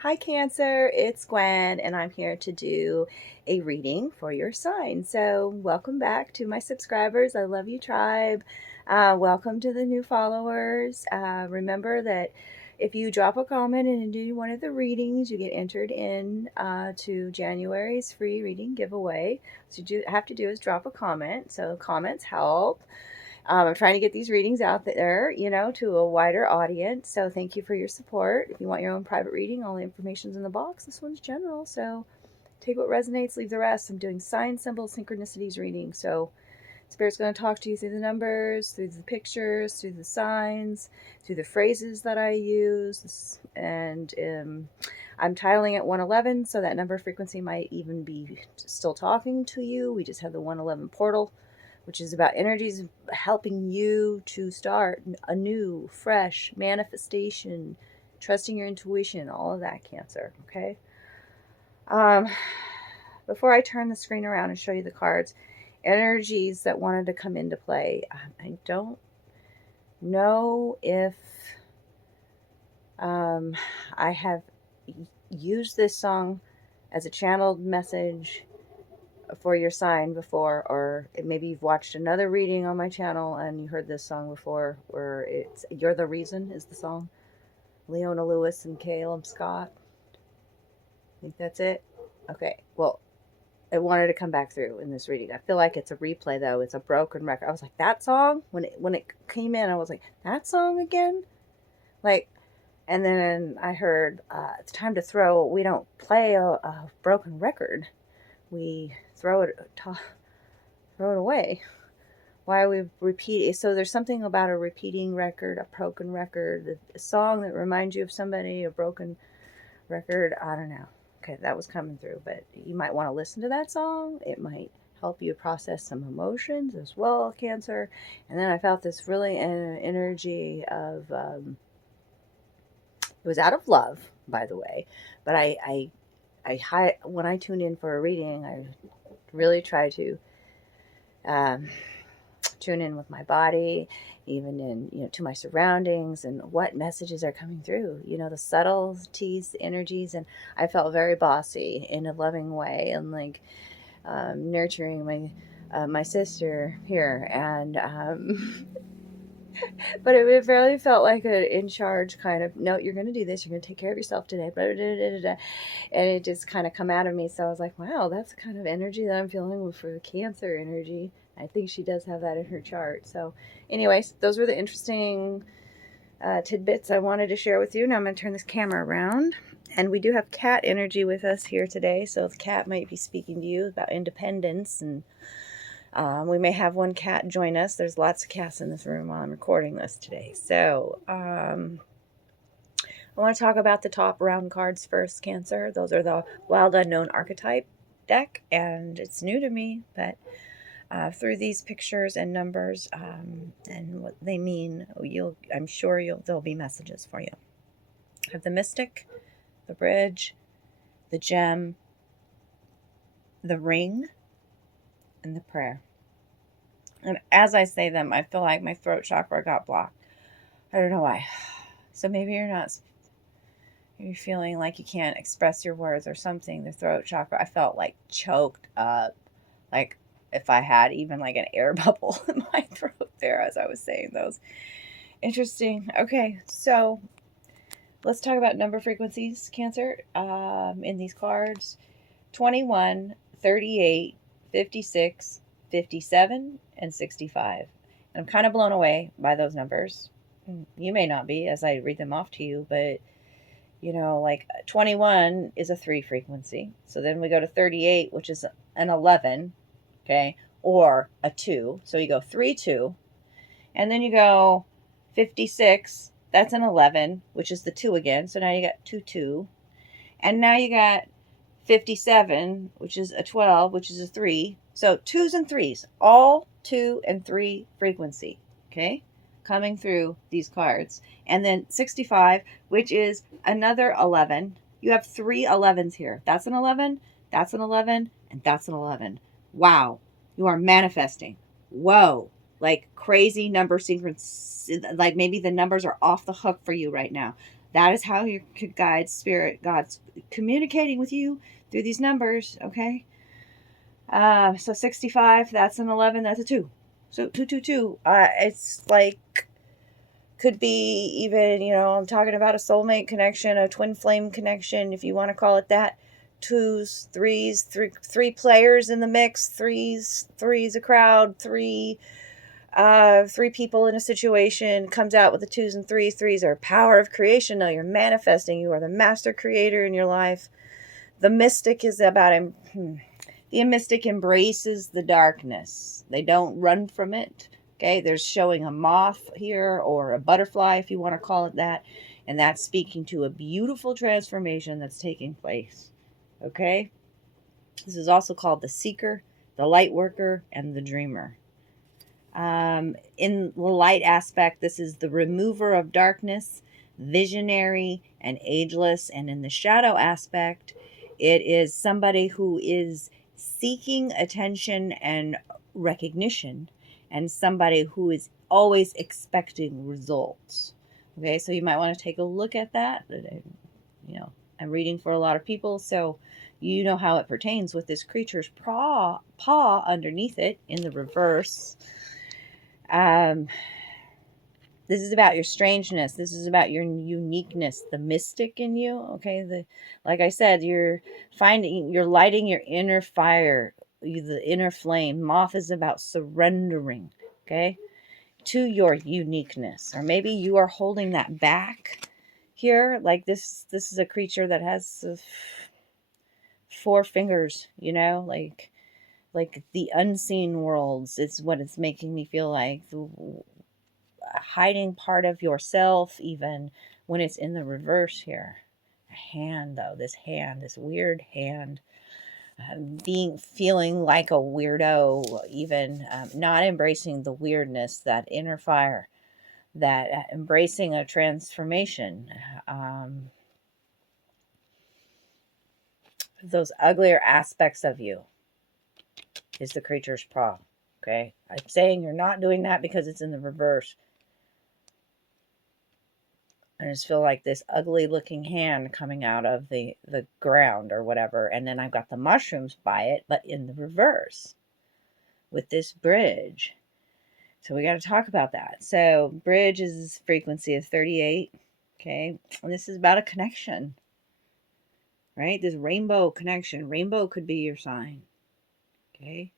Hi Cancer, it's Gwen and I'm here to do a reading for your sign. So welcome back to my subscribers. I love you, tribe. Welcome to the new followers. Remember that if you drop a comment and do one of the readings, you get entered in to January's free reading giveaway. So you have to do is drop a comment. So comments help. I'm trying to get these readings out there, to a wider audience. So thank you for your support. If you want your own private reading, all the information's in the box. This one's general, so take what resonates, leave the rest. I'm doing sign, symbol, synchronicities reading. So Spirit's going to talk to you through the numbers, through the pictures, through the signs, through the phrases that I use. And I'm titling it 111, so that number frequency might even be still talking to you. We just have the 111 portal, which is about energies helping you to start a new, fresh manifestation, trusting your intuition, all of that, Cancer, okay? Um, Before I turn the screen around and show you the cards, energies that wanted to come into play. I don't know if I have used this song as a channeled message for your sign before, or maybe you've watched another reading on my channel and you heard this song before, where it's You're the Reason is the song. Leona Lewis and Caleb Scott. I think that's it. Okay, well, I wanted to come back through in this reading. I feel like it's a replay though. It's a broken record. I was like, that song? When it came in, I was like, that song again? Like, and then I heard, it's time to throw, we don't play a broken record. We throw it away. Why we repeat? So there's something about a repeating record, a broken record, a song that reminds you of somebody, a broken record. I don't know. Okay, that was coming through, but you might want to listen to that song. It might help you process some emotions as well, Cancer. And then I felt this really energy of, it was out of love, by the way, but when I tune in for a reading, I really try to um, tune in with my body, even in, to my surroundings and what messages are coming through, the subtleties, the energies. And I felt very bossy in a loving way, and like nurturing my sister here. And but it really felt like an in charge kind of, no, you're going to do this, you're going to take care of yourself today, blah, blah, blah, blah, and it just kind of come out of me. So I was like, wow, that's the kind of energy that I'm feeling for the Cancer energy. I think she does have that in her chart. So anyways, those were the interesting tidbits I wanted to share with you. Now I'm going to turn this camera around. And we do have cat energy with us here today. So the cat might be speaking to you about independence. And we may have one cat join us. There's lots of cats in this room while I'm recording this today. So I want to talk about the top round cards first, Cancer. Those are the Wild Unknown Archetype deck. And it's new to me, but through these pictures and numbers and what they mean, I'm sure there'll be messages for you. I have the Mystic, the Bridge, the Gem, the Ring, and the Prayer. And as I say them, I feel like my throat chakra got blocked. I don't know why. So maybe you're feeling like you can't express your words or something. The throat chakra, I felt like choked up, like if I had even like an air bubble in my throat there as I was saying those. Interesting. Okay, so let's talk about number frequencies, Cancer, in these cards. 21, 38, 56, 57, and 65. And I'm kind of blown away by those numbers. You may not be as I read them off to you, but like 21 is a 3 frequency. So then we go to 38, which is an 11, okay, or a 2. So you go 3, 2. And then you go 56, that's an 11, which is the 2 again. So now you got 2, 2. And now you got 57, which is a 12, which is a 3. So 2s and 3s, all 2 and 3 frequency, okay, coming through these cards. And then 65, which is another 11. You have 3 11s here. That's an 11, that's an 11, and that's an 11. Wow, you are manifesting. Whoa, like crazy number sequence. Like maybe the numbers are off the hook for you right now. That is how your guide spirit, God's communicating with you through these numbers, okay? So 65, that's an 11, that's a 2. So 222, it's like, could be even, I'm talking about a soulmate connection, a twin flame connection, if you want to call it that. Twos, threes, three players in the mix, threes a crowd, three people in a situation, comes out with the twos and threes. Threes are power of creation. Now you're manifesting. You are the master creator in your life. The mystic is about the mystic embraces the darkness. They don't run from it. Okay, there's showing a moth here, or a butterfly, if you want to call it that, and that's speaking to a beautiful transformation that's taking place. Okay, this is also called the seeker, the light worker, and the dreamer. In the light aspect, this is the remover of darkness, visionary and ageless. And in the shadow aspect, it is somebody who is seeking attention and recognition, and somebody who is always expecting results. Okay, so you might want to take a look at that. I'm reading for a lot of people, so you know how it pertains with this creature's paw underneath it in the reverse. This is about your strangeness. This is about your uniqueness, the mystic in you. Okay, like I said, you're lighting your inner fire, the inner flame. Moth is about surrendering, okay, to your uniqueness. Or maybe you are holding that back here. Like this is a creature that has 4 fingers, like the unseen worlds. It's what it's making me feel like. Hiding part of yourself, even when it's in the reverse here. A hand, though, this weird hand, feeling like a weirdo, even not embracing the weirdness, that inner fire, that embracing a transformation. Those uglier aspects of you is the creature's paw. Okay, I'm saying you're not doing that because it's in the reverse. I just feel like this ugly looking hand coming out of the ground or whatever. And then I've got the mushrooms by it, but in the reverse with this bridge. So we got to talk about that. So bridge is frequency of 38. Okay. And this is about a connection, right? This rainbow connection. Rainbow could be your sign. Okay.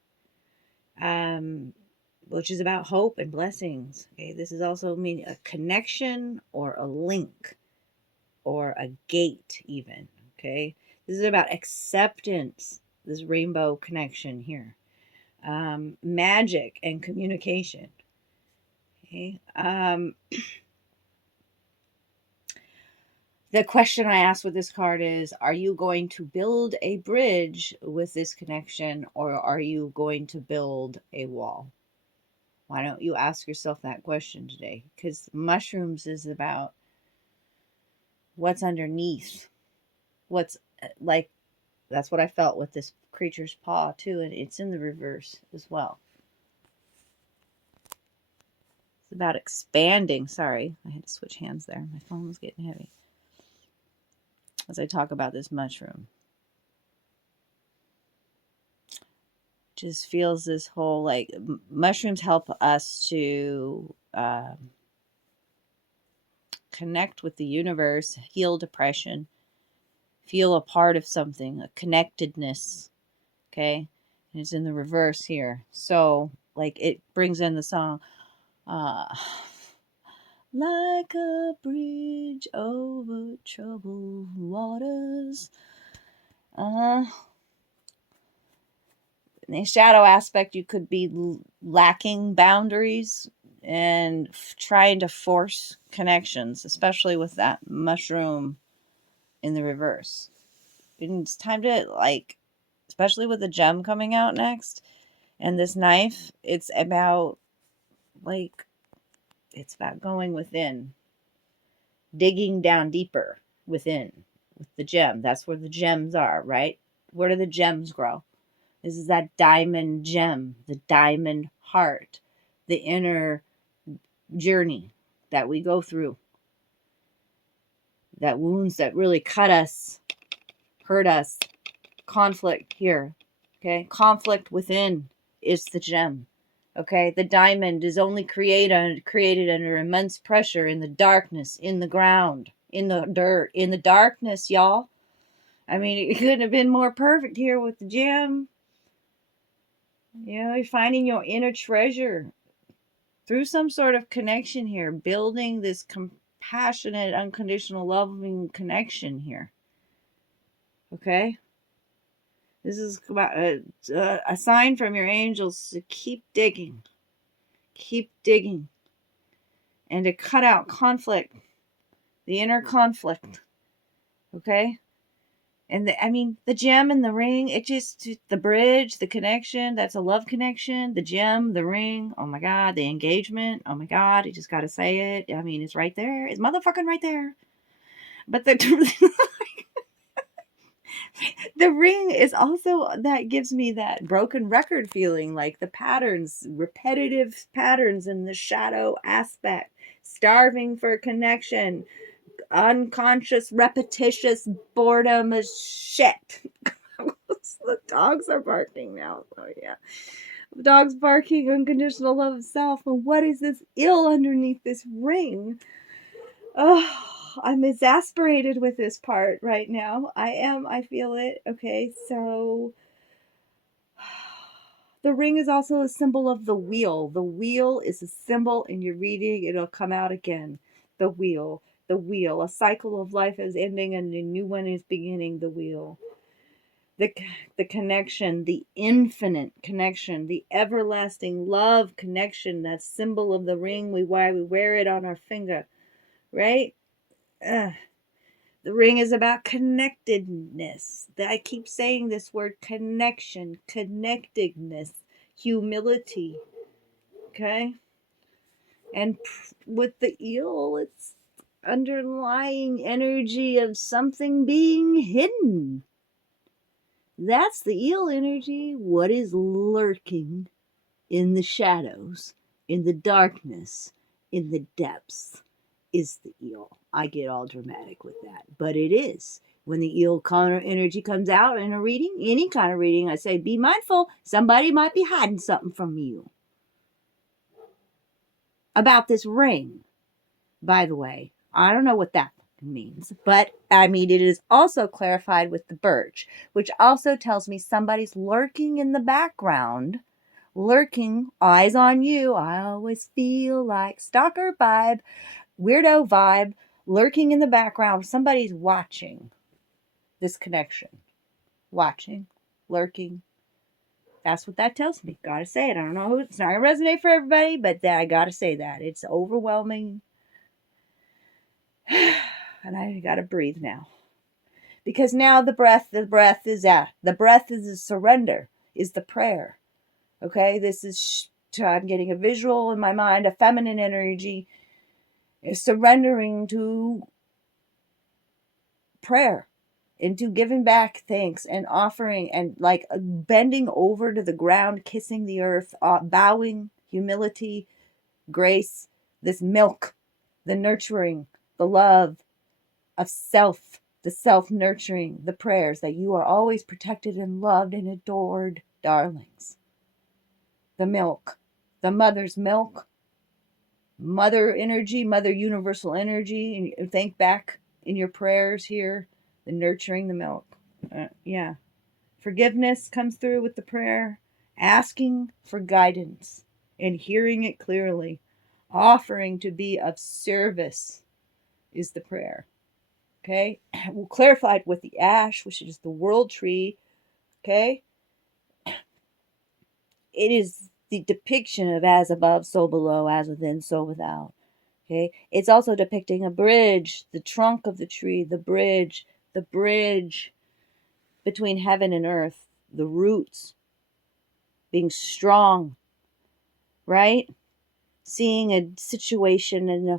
Which is about hope and blessings. Okay. This is also meaning a connection or a link, or a gate even, okay? This is about acceptance, this rainbow connection here. Magic and communication, okay? The question I asked with this card is, are you going to build a bridge with this connection, or are you going to build a wall? Why don't you ask yourself that question today? Because mushrooms is about what's underneath, what's like. That's what I felt with this creature's paw too, and it's in the reverse as well. It's about expanding. Sorry, I had to switch hands there. My phone was getting heavy as I talk about this mushroom. Just feels this whole, like, mushrooms help us to connect with the universe, heal depression, feel a part of something, a connectedness. Okay, and it's in the reverse here. So, like, it brings in the song, like a bridge over troubled waters. In the shadow aspect, you could be lacking boundaries and trying to force connections, especially with that mushroom in the reverse. And it's time to, like, especially with the gem coming out next and this knife, it's about, like, it's about going within, digging down deeper within with the gem. That's where the gems are, right? Where do the gems grow? This is that diamond gem, the diamond heart, the inner journey that we go through. that wounds that really cut us, hurt us, conflict here. Okay, conflict within is the gem. Okay, the diamond is only created under immense pressure in the darkness, in the ground, in the dirt, in the darkness, y'all. I mean, it couldn't have been more perfect here with the gem. You know, you're finding your inner treasure through some sort of connection here, building this compassionate, unconditional, loving connection here. Okay? This is about a sign from your angels to keep digging. Keep digging. And to cut out conflict, the inner conflict. Okay? And the gem and the ring, the bridge, the connection, that's a love connection. The gem, the ring, oh my God, the engagement, oh my God, you just got to say it. I mean, it's right there. It's motherfucking right there. But the ring is also, that gives me that broken record feeling, like the patterns, repetitive patterns in the shadow aspect, starving for connection, unconscious, repetitious boredom is shit. The dogs are barking now. Oh, yeah. Dogs barking, unconditional love of self. And what is this ill underneath this ring? Oh, I'm exasperated with this part right now. I feel it. Okay, so the ring is also a symbol of the wheel. The wheel is a symbol in your reading. It'll come out again. The wheel. The wheel. A cycle of life is ending and a new one is beginning. The wheel. The connection, the infinite connection, the everlasting love connection, that symbol of the ring, why we wear it on our finger, right? The ring is about connectedness. I keep saying this word, connection, connectedness, humility, okay? And with the eel, it's underlying energy of something being hidden. That's the eel energy. What is lurking in the shadows, in the darkness, in the depths is the eel. I get all dramatic with that, but it is. When the eel energy comes out in a reading, any kind of reading, I say, be mindful. Somebody might be hiding something from you. About this ring, by the way, I don't know what that means, but it is also clarified with the birch, which also tells me somebody's lurking in the background, lurking, eyes on you. I always feel like stalker vibe, weirdo vibe, lurking in the background. Somebody's watching this connection, watching, lurking. That's what that tells me. Gotta say it. I don't know. It's not gonna resonate for everybody, but I gotta say that. It's overwhelming. And I gotta breathe now, because now the breath is out. The breath is a surrender, is the prayer. Okay, this is I'm getting a visual in my mind. A feminine energy is surrendering to prayer, into giving back thanks and offering, and like bending over to the ground, kissing the earth, bowing, humility, grace, this milk, the nurturing, the love of self, the self-nurturing, the prayers that you are always protected and loved and adored, darlings. The milk, the mother's milk, mother energy, mother universal energy. And think back in your prayers here, the nurturing, the milk. Yeah. Forgiveness comes through with the prayer, asking for guidance and hearing it clearly. Offering to be of service is the prayer. Okay, we'll clarify it with the ash, which is the world tree. Okay, it is the depiction of as above, so below, as within, so without. Okay, it's also depicting a bridge, the trunk of the tree, the bridge between heaven and earth, the roots being strong, right? Seeing a situation in a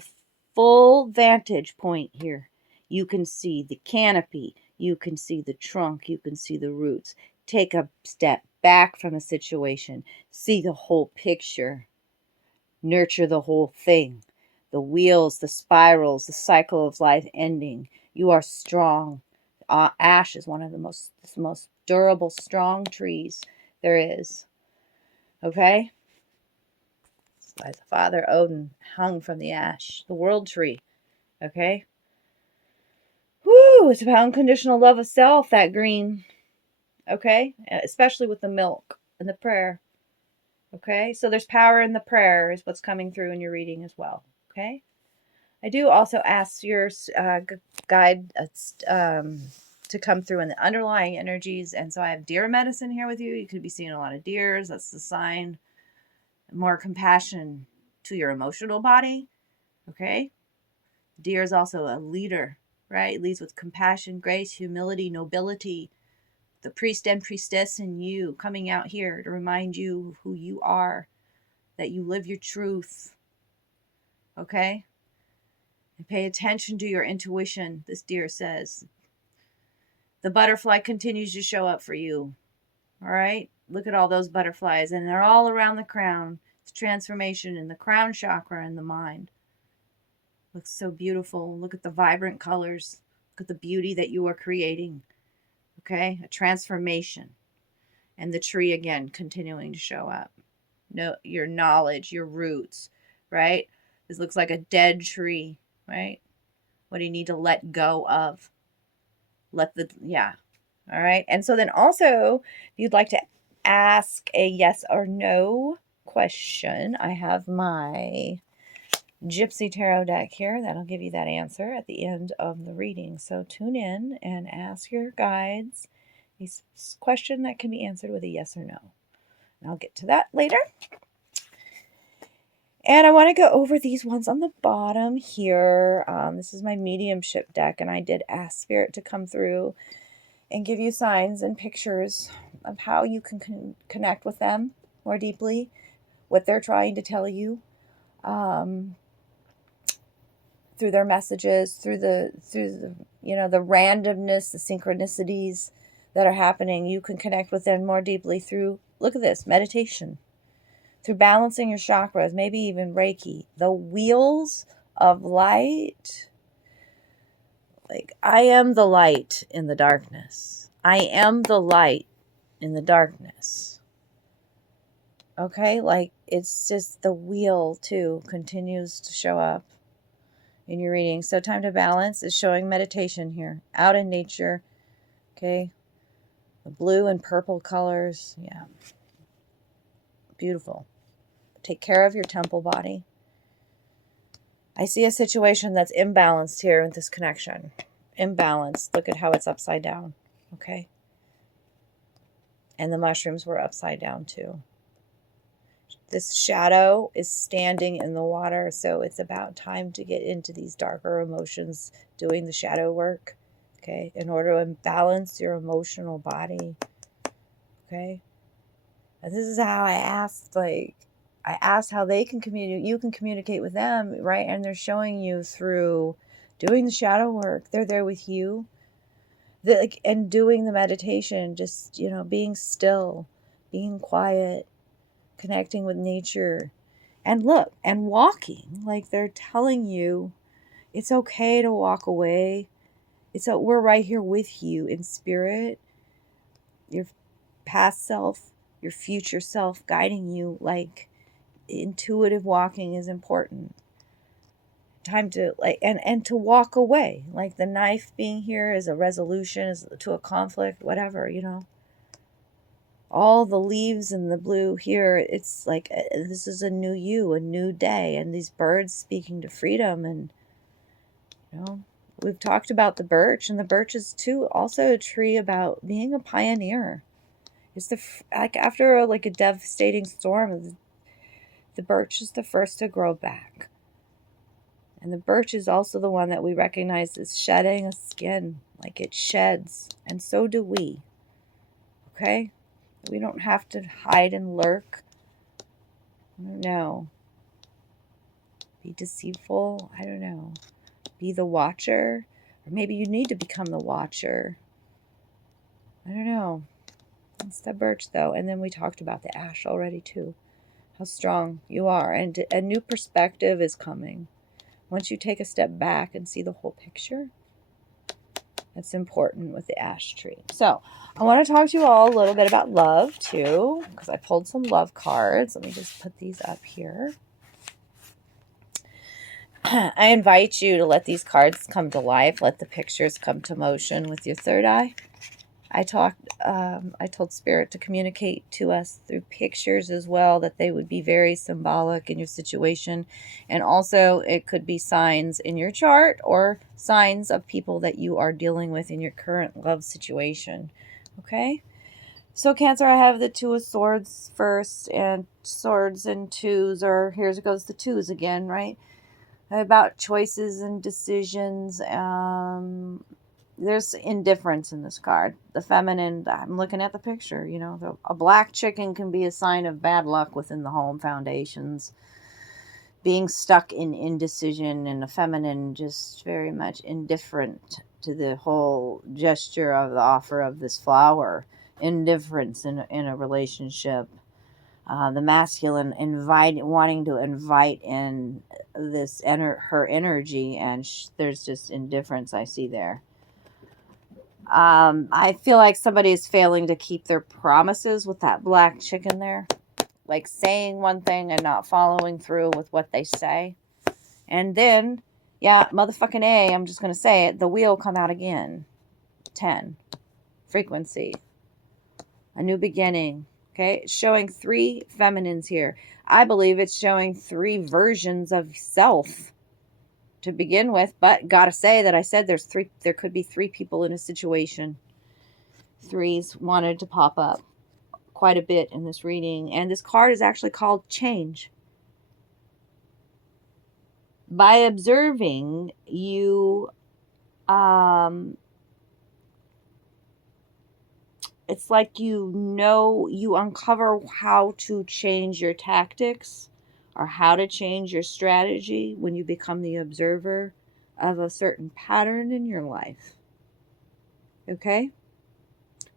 full vantage point here. You can see the canopy, you can see the trunk, you can see the roots. Take a step back from a situation, see the whole picture, nurture the whole thing. The wheels, the spirals, the cycle of life ending. You are strong. Ash is one of the most durable, strong trees there is. Okay? That's why the father Odin hung from the ash, the world tree. Okay? Woo! It's about unconditional love of self, that green. Okay? Especially with the milk and the prayer. Okay? So there's power in the prayer is what's coming through in your reading as well. Okay? I do also ask your guide to come through in the underlying energies. And so I have deer medicine here with you. You could be seeing a lot of deers. That's the sign. More compassion to your emotional body. Okay? Deer is also a leader, right? It leads with compassion, grace, humility, nobility. The priest and priestess in you coming out here to remind you who you are, that you live your truth. Okay? And pay attention to your intuition, this deer says. The butterfly continues to show up for you. All right? Look at all those butterflies, and they're all around the crown. It's transformation in the crown chakra and the mind. Looks so beautiful. Look at the vibrant colors. Look at the beauty that you are creating. Okay? A transformation. And the tree again continuing to show up. No, your knowledge, your roots, right? This looks like a dead tree, right? What do you need to let go of? All right. And so then also, if you'd like to ask a yes or no question, I have my Gypsy Tarot deck here. That'll give you that answer at the end of the reading. So tune in and ask your guides a question that can be answered with a yes or no. And I'll get to that later. And I want to go over these ones on the bottom here. This is my mediumship deck, and I did ask Spirit to come through and give you signs and pictures of how you can connect with them more deeply, what they're trying to tell you, through their messages, through the the randomness, the synchronicities that are happening. You can connect with them more deeply through, look at this, meditation, through balancing your chakras, maybe even Reiki. The wheels of light. Like, I am the light in the darkness. I am the light in the darkness. Okay? Like, it's just the wheel, too, continues to show up in your reading. So time to balance is showing meditation here. Out in nature. Okay? The blue and purple colors. Yeah. Beautiful. Take care of your temple body. I see a situation that's imbalanced here with this connection. Imbalanced. Look at how it's upside down. Okay? And the mushrooms were upside down too. This shadow is standing in the water, so it's about time to get into these darker emotions, doing the shadow work. Okay? In order to balance your emotional body. Okay? And this is how I asked, I asked how they can communicate. You can communicate with them, right? And they're showing you through doing the shadow work. They're there with you. And doing the meditation, just, being still, being quiet, connecting with nature. And look, and walking. Like, they're telling you it's okay to walk away. We're right here with you in spirit. Your past self, your future self guiding you. Like, intuitive walking is important. Time to and to walk away. Like, the knife being here is a resolution, is to a conflict, whatever, all the leaves in the blue here, it's like this is a new you, a new day, and these birds speaking to freedom. And we've talked about the birch, and the birch is too also a tree about being a pioneer. It's after a devastating storm, the birch is the first to grow back. And the birch is also the one that we recognize as shedding a skin. Like, it sheds. And so do we. Okay? We don't have to hide and lurk. I don't know. Be deceitful. I don't know. Be the watcher. Or maybe you need to become the watcher. I don't know. It's the birch, though. And then we talked about the ash already, too. How strong you are. And a new perspective is coming. Once you take a step back and see the whole picture, That's important with the ash tree. So I want to talk to you all a little bit about love too, because I pulled some love cards. Let me just put these up here. I invite you to let these cards come to life. Let the pictures come to motion with your third eye. I told Spirit to communicate to us through pictures as well, that they would be very symbolic in your situation. And also it could be signs in your chart or signs of people that you are dealing with in your current love situation. Okay? So Cancer, I have the Two of Swords first, and swords and twos, or here goes the twos again, right? About choices and decisions. There's indifference in this card. The feminine, I'm looking at the picture, you know, a black chicken can be a sign of bad luck within the home foundations. Being stuck in indecision, and the feminine just very much indifferent to the whole gesture of the offer of this flower. Indifference in a relationship. The masculine wanting to invite in this her energy, and there's just indifference I see there. I feel like somebody is failing to keep their promises with that black chicken there. Like saying one thing and not following through with what they say. And then, yeah, motherfucking A, I'm just going to say it, the wheel come out again. 10. Frequency. A new beginning. Okay, it's showing 3 feminines here. I believe it's showing 3 versions of self to begin with, but gotta say that I said there could be 3 people in a situation. 3s wanted to pop up quite a bit in this reading, and this card is actually called Change. By observing, you it's like you uncover how to change your tactics or how to change your strategy when you become the observer of a certain pattern in your life. Okay?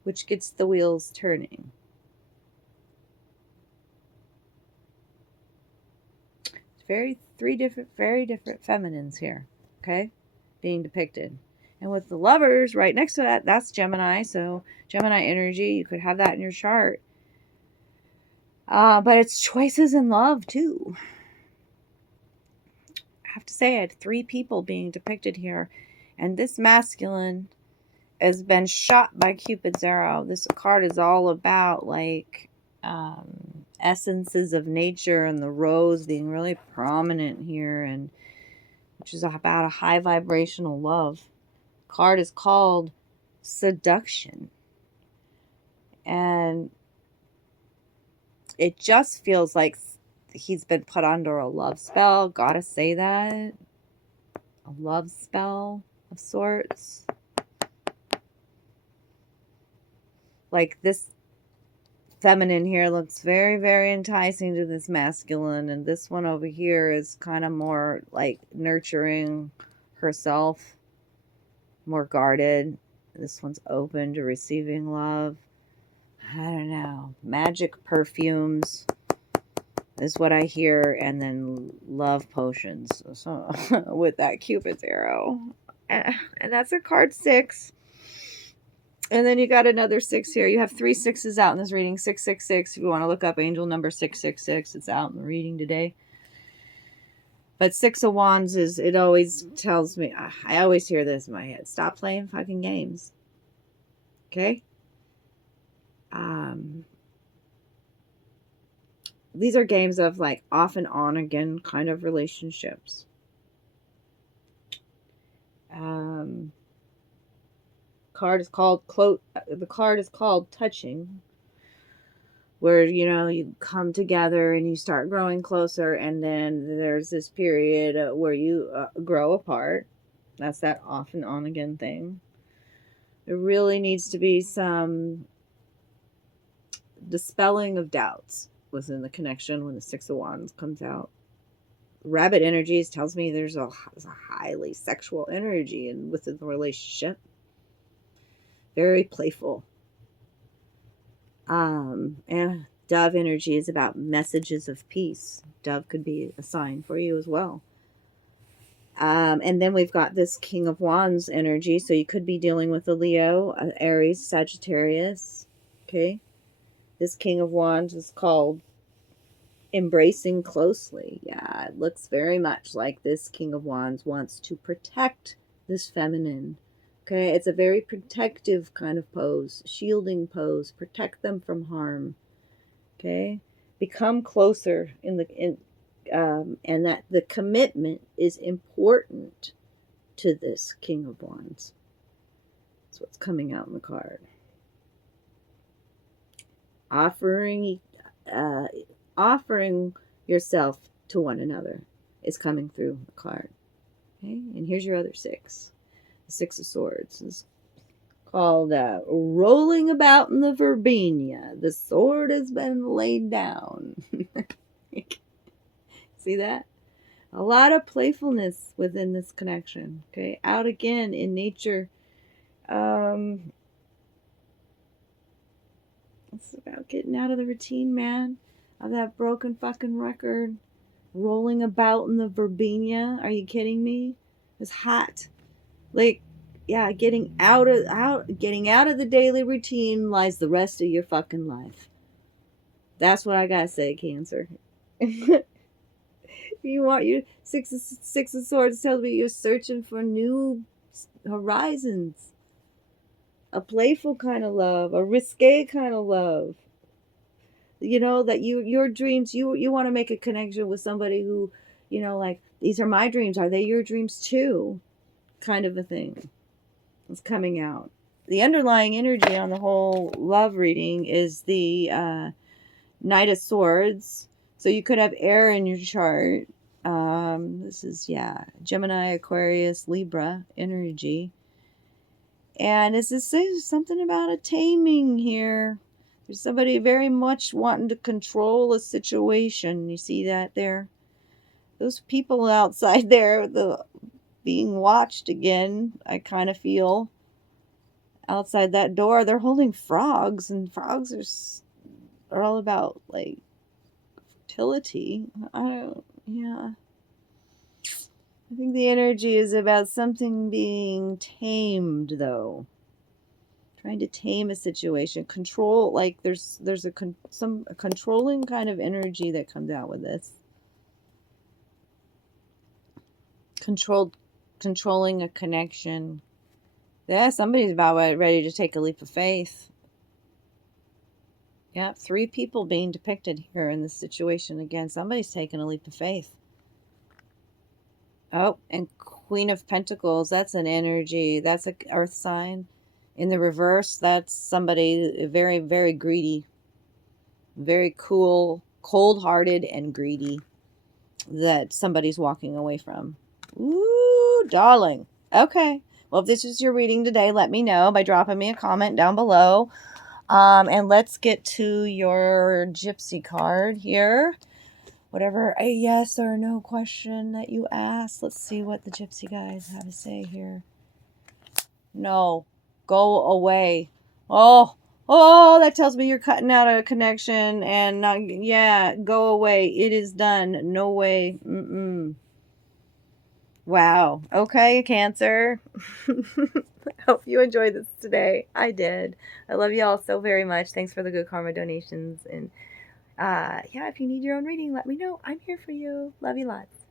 Which gets the wheels turning. Very different feminines here. Okay? Being depicted. And with the lovers right next to that, that's Gemini. So Gemini energy, you could have that in your chart. But it's choices in love too. I have to say I had 3 people being depicted here. And this masculine has been shot by Cupid's arrow. This card is all about like essences of nature, and the rose being really prominent here, and which is about a high vibrational love. Card is called Seduction, and it just feels like he's been put under a love spell. Gotta say that. A love spell of sorts. Like this feminine here looks very, very enticing to this masculine, and this one over here is kind of more like nurturing herself, more guarded. This one's open to receiving love. I don't know. Magic perfumes is what I hear, and then love potions. So with that Cupid's arrow. And that's a card 6. And then you got another 6 here. You have 3 6s out in this reading. 666. If you want to look up angel number 666, it's out in the reading today. But 6 of Wands is, it always tells me, I always hear this in my head. Stop playing fucking games. Okay? These are games of like off and on again kind of relationships. The card is called Touching, where you come together and you start growing closer, and then there's this period where you grow apart. That's that off and on again thing. There really needs to be some dispelling of doubts within the connection when the 6 of Wands comes out. Rabbit energies tells me there's a highly sexual energy within the relationship. Very playful. And dove energy is about messages of peace. Dove could be a sign for you as well. And then we've got this King of Wands energy. So you could be dealing with a Leo, Aries, Sagittarius. Okay. This King of Wands is called embracing closely. Yeah, it looks very much like this King of Wands wants to protect this feminine. Okay, it's a very protective kind of pose, shielding pose, protect them from harm. Okay, become closer and that the commitment is important to this King of Wands. That's what's coming out in the card. Offering yourself to one another is coming through the card. Okay, and here's your other six. The Six of Swords is called rolling about in the verbena. The sword has been laid down. See that? A lot of playfulness within this connection. Okay, out again in nature. It's about getting out of the routine, man. Of that broken fucking record. Rolling about in the verbena. Are you kidding me? It's hot. Like, yeah, getting out of the daily routine lies the rest of your fucking life. That's what I gotta say, Cancer. You want your six of Swords tells me you're searching for new horizons. A playful kind of love, a risque kind of love. You know, that your dreams, you want to make a connection with somebody who, you know, like, these are my dreams. Are they your dreams too? Kind of a thing. It's coming out. The underlying energy on the whole love reading is the Knight of Swords. So you could have air in your chart. This is, yeah, Gemini, Aquarius, Libra energy. And is this something about a taming here? There's somebody very much wanting to control a situation. You see that there? Those people outside there, being watched again, I kind of feel. Outside that door, they're holding frogs, and frogs are all about, like, fertility. I think the energy is about something being tamed, though. Trying to tame a situation, control. Like, there's a controlling kind of energy that comes out with this. Controlling a connection. Yeah, somebody's about ready to take a leap of faith. Yeah, 3 people being depicted here in this situation again. Somebody's taking a leap of faith. Oh, and Queen of Pentacles, that's an energy. That's an earth sign. In the reverse, that's somebody very, very greedy. Very cool, cold-hearted, and greedy. That somebody's walking away from. Ooh, darling. Okay. Well, if this is your reading today, let me know by dropping me a comment down below. And let's get to your Gypsy card here. Whatever a yes or no question that you ask. Let's see what the Gypsy guys have to say here. No. Go away. Oh, that tells me you're cutting out a connection and not, yeah, go away. It is done. No way. Wow. Okay, Cancer. I hope you enjoyed this today. I did. I love you all so very much. Thanks for the good karma donations. And yeah, if you need your own reading, let me know. I'm here for you. Love you lots.